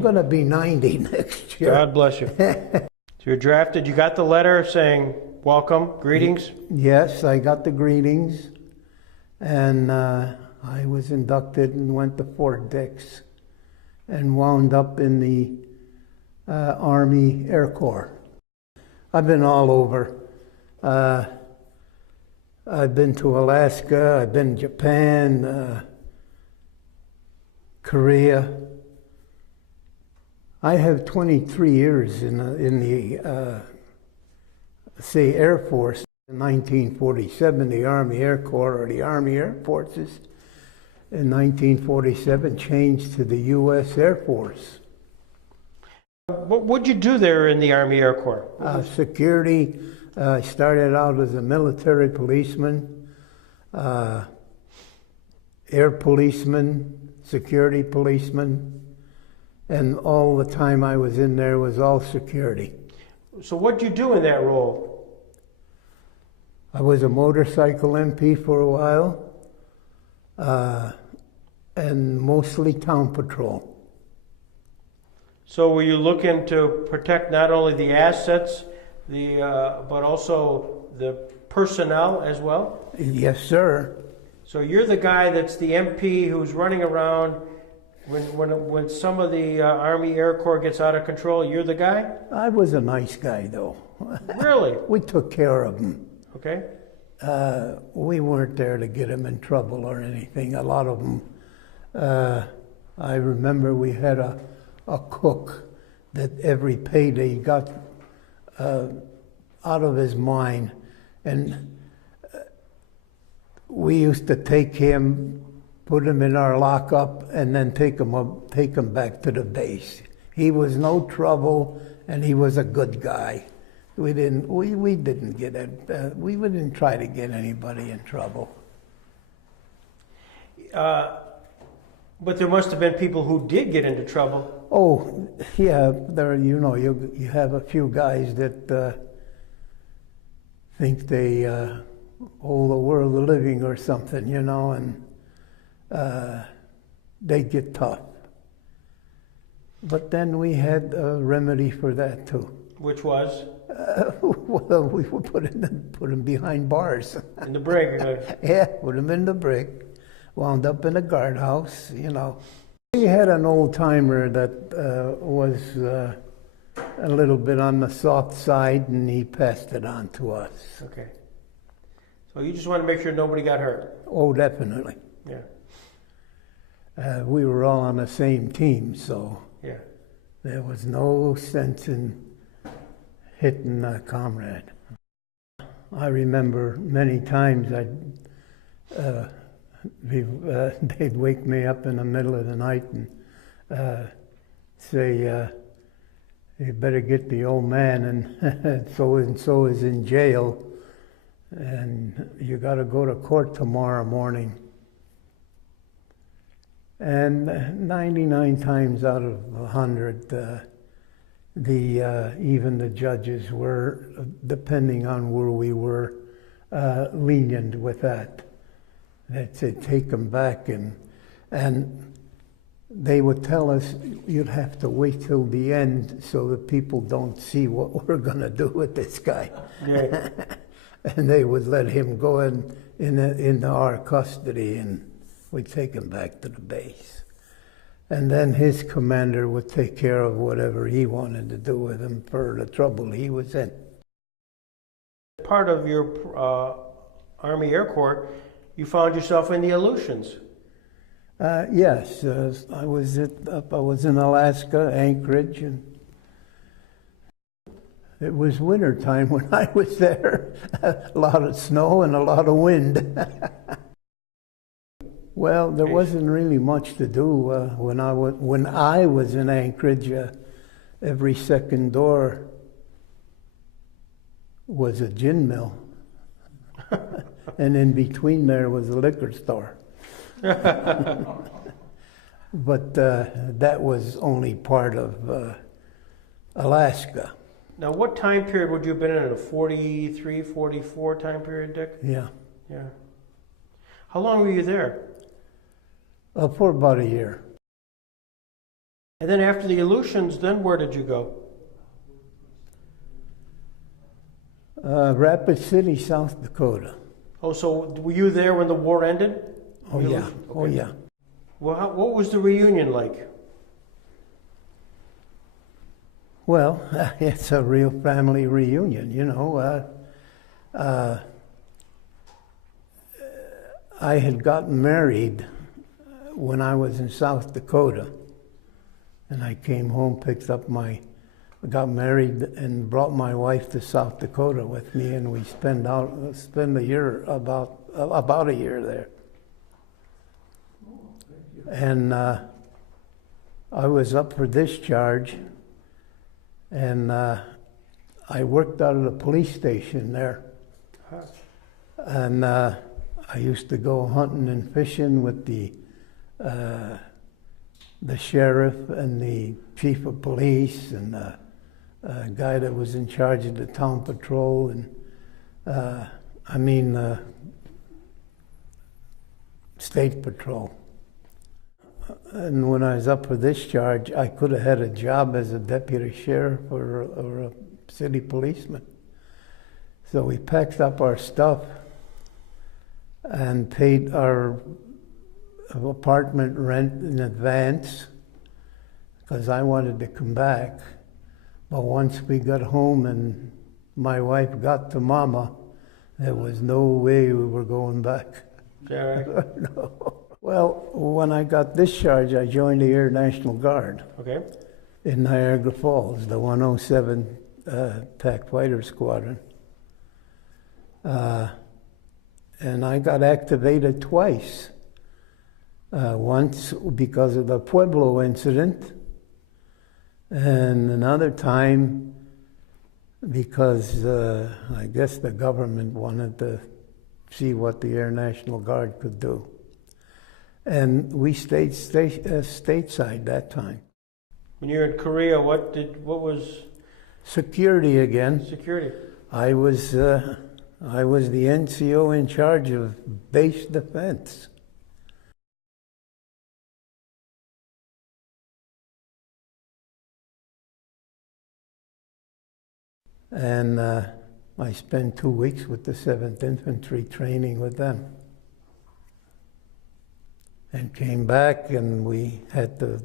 I'm going to be 90 next year. God bless you. So you're drafted. You got the letter saying, welcome, greetings? Yes, I got the greetings. And I was inducted and went to Fort Dix and wound up in the Army Air Corps. I've been all over. I've been to Alaska, I've been to Japan, Korea. I have 23 years in the say, Air Force. In 1947, the Army Air Corps, or the Army Air Forces, in 1947 changed to the U.S. Air Force. What would you do there in the Army Air Corps? Security. I started out as a military policeman, air policeman, security policeman, and all the time I was in there was all security. So what did you do in that role? I was a motorcycle MP for a while, and mostly town patrol. So were you looking to protect not only the assets, but also the personnel as well? Yes, sir. So you're the guy that's the MP who's running around when some of the Army Air Corps gets out of control, you're the guy? I was a nice guy, though. Really? We took care of them. Okay. We weren't there to get them in trouble or anything. A lot of them, I remember we had a cook that every payday got out of his mind, and we used to take him, put him in our lockup, and then take him back to the base. He was no trouble, and he was a good guy. We didn't try to get anybody in trouble. But there must have been people who did get into trouble. Oh, yeah, you have a few guys that think they owe the world a living or something, and they get tough. But then we had a remedy for that too. Which was? Well, we would put him behind bars. In the brig? Yeah, put him in the brig. Wound up in a guardhouse, We had an old-timer that was a little bit on the soft side, and he passed it on to us. Okay. So you just want to make sure nobody got hurt? Oh, definitely. Yeah. We were all on the same team, so yeah, there was no sense in hitting a comrade. I remember many times they'd wake me up in the middle of the night and say, you better get the old man, and so is in jail, and you got to go to court tomorrow morning. And 99 times out of 100, even the judges were, depending on where we were, lenient with that. They'd say, take them back, and they would tell us, you'd have to wait till the end so that people don't see what we're going to do with this guy. Yeah. And they would let him go into our custody, and we'd take him back to the base. And then his commander would take care of whatever he wanted to do with him for the trouble he was in. Part of your Army Air Corps, you found yourself in the Aleutians. Yes, I was in Alaska, Anchorage, and it was winter time when I was there. A lot of snow and a lot of wind. Well, there wasn't really much to do when I was in Anchorage. Every second door was a gin mill, and in between there was a liquor store. But that was only part of Alaska. Now, what time period would you have been in? A 43, 44 time period, Dick? Yeah. Yeah. How long were you there? For about a year. And then after the Aleutians, then where did you go? Rapid City, South Dakota. Oh, so were you there when the war ended? Oh, yeah. Okay. Oh, yeah. Well, what was the reunion like? Well, it's a real family reunion, you know. I had gotten married when I was in South Dakota, and I came home, got married, and brought my wife to South Dakota with me, and we spent a year, about a year there. And I was up for discharge, and I worked out of the police station there. And I used to go hunting and fishing with the sheriff and the chief of police and the guy that was in charge of the town patrol, and state patrol. And when I was up for discharge, I could have had a job as a deputy sheriff or a city policeman. So we packed up our stuff and paid our apartment rent in advance because I wanted to come back. But once we got home and my wife got to Mama, there was no way we were going back. Is that right? No. Well, when I got discharged, I joined the Air National Guard Okay. in Niagara Falls, the 107 TAC Fighter Squadron. And I got activated twice. Once because of the Pueblo incident, and another time because I guess the government wanted to see what the Air National Guard could do. And we stayed stateside that time. When you were in Korea, what was Security again. security? I was the NCO in charge of base defense. And I spent 2 weeks with the 7th Infantry training with them. And came back, and we had to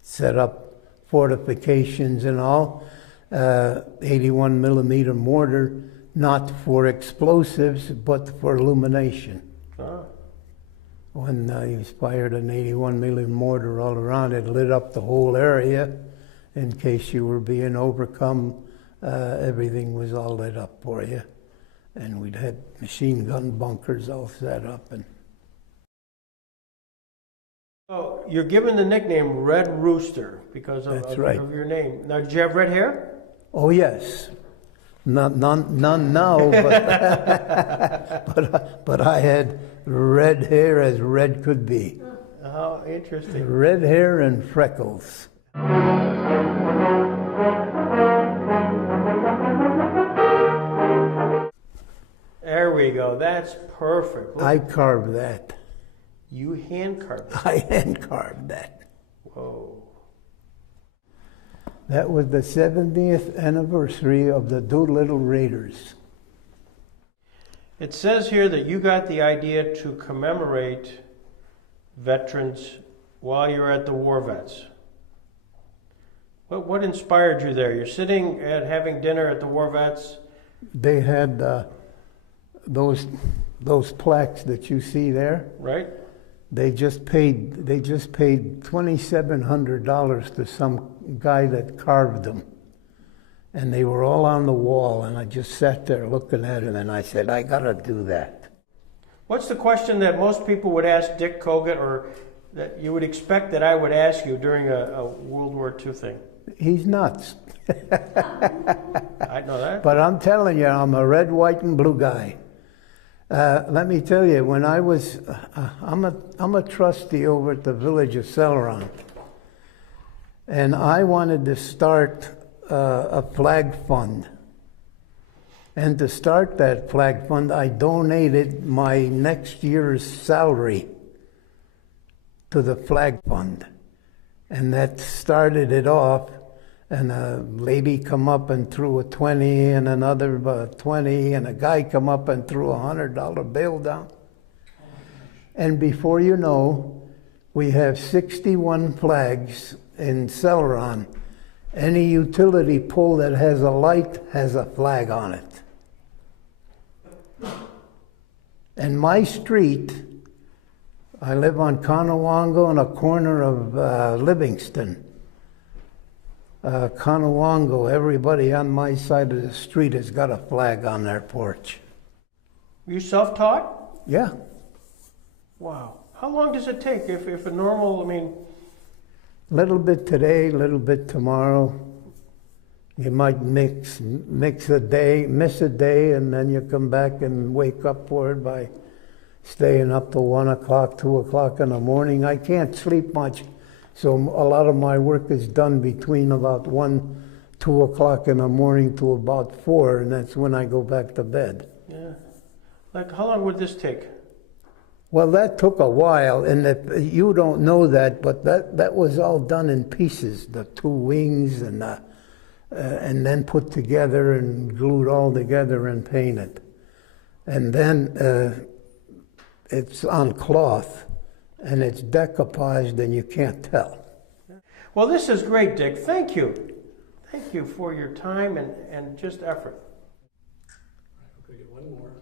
set up fortifications and all. 81 millimeter mortar, not for explosives, but for illumination. Ah. When you fired an 81 millimeter mortar all around, it lit up the whole area in case you were being overcome. Everything was all lit up for you. And we'd had machine gun bunkers all set up. And Oh, you're given the nickname Red Rooster because That's right. of your name. Now, did you have red hair? oh yes, none now, but I had red hair as red could be. How interesting. Red hair and freckles. There we go. That's perfect. Look, I carved that. you hand carved it. I hand carved that. Whoa. That was the 70th anniversary of the Doolittle Raiders. It says here that you got the idea to commemorate veterans while you're at the War Vets. What inspired you there? You're sitting at having dinner at the War Vets. They had those plaques that you see there. Right? They just paid $2,700 to some guy that carved them, and they were all on the wall. And I just sat there looking at them, and I said, "I gotta do that." What's the question that most people would ask Dick Kogut, or that you would expect that I would ask you during a World War II thing? He's nuts. I know that. But I'm telling you, I'm a red, white, and blue guy. Let me tell you, when I was, I'm a trustee over at the village of Celeron, and I wanted to start a flag fund. And to start that flag fund, I donated my next year's salary to the flag fund. And that started it off. And a lady come up and threw a 20 and another 20, and a guy come up and threw a $100 bill down. And before you know, we have 61 flags in Celeron. Any utility pole that has a light has a flag on it. And my street, I live on Conowongo on a corner of Livingston. Conowongo, everybody on my side of the street has got a flag on their porch. You self-taught? Yeah. Wow. How long does it take if a normal, I mean... Little bit today, little bit tomorrow. You might miss a day, and then you come back and wake up for it by staying up till 1 o'clock, 2 o'clock in the morning. I can't sleep much, so a lot of my work is done between about 1, 2 o'clock in the morning to about 4, and that's when I go back to bed. Yeah. Like, how long would this take? Well, that took a while, and you don't know that, but that was all done in pieces, the 2 wings and then put together and glued all together and painted. And then it's on cloth, and it's decoupaged, and you can't tell. Well, this is great, Dick. Thank you. Thank you for your time and just effort. All right, we're going to get one more.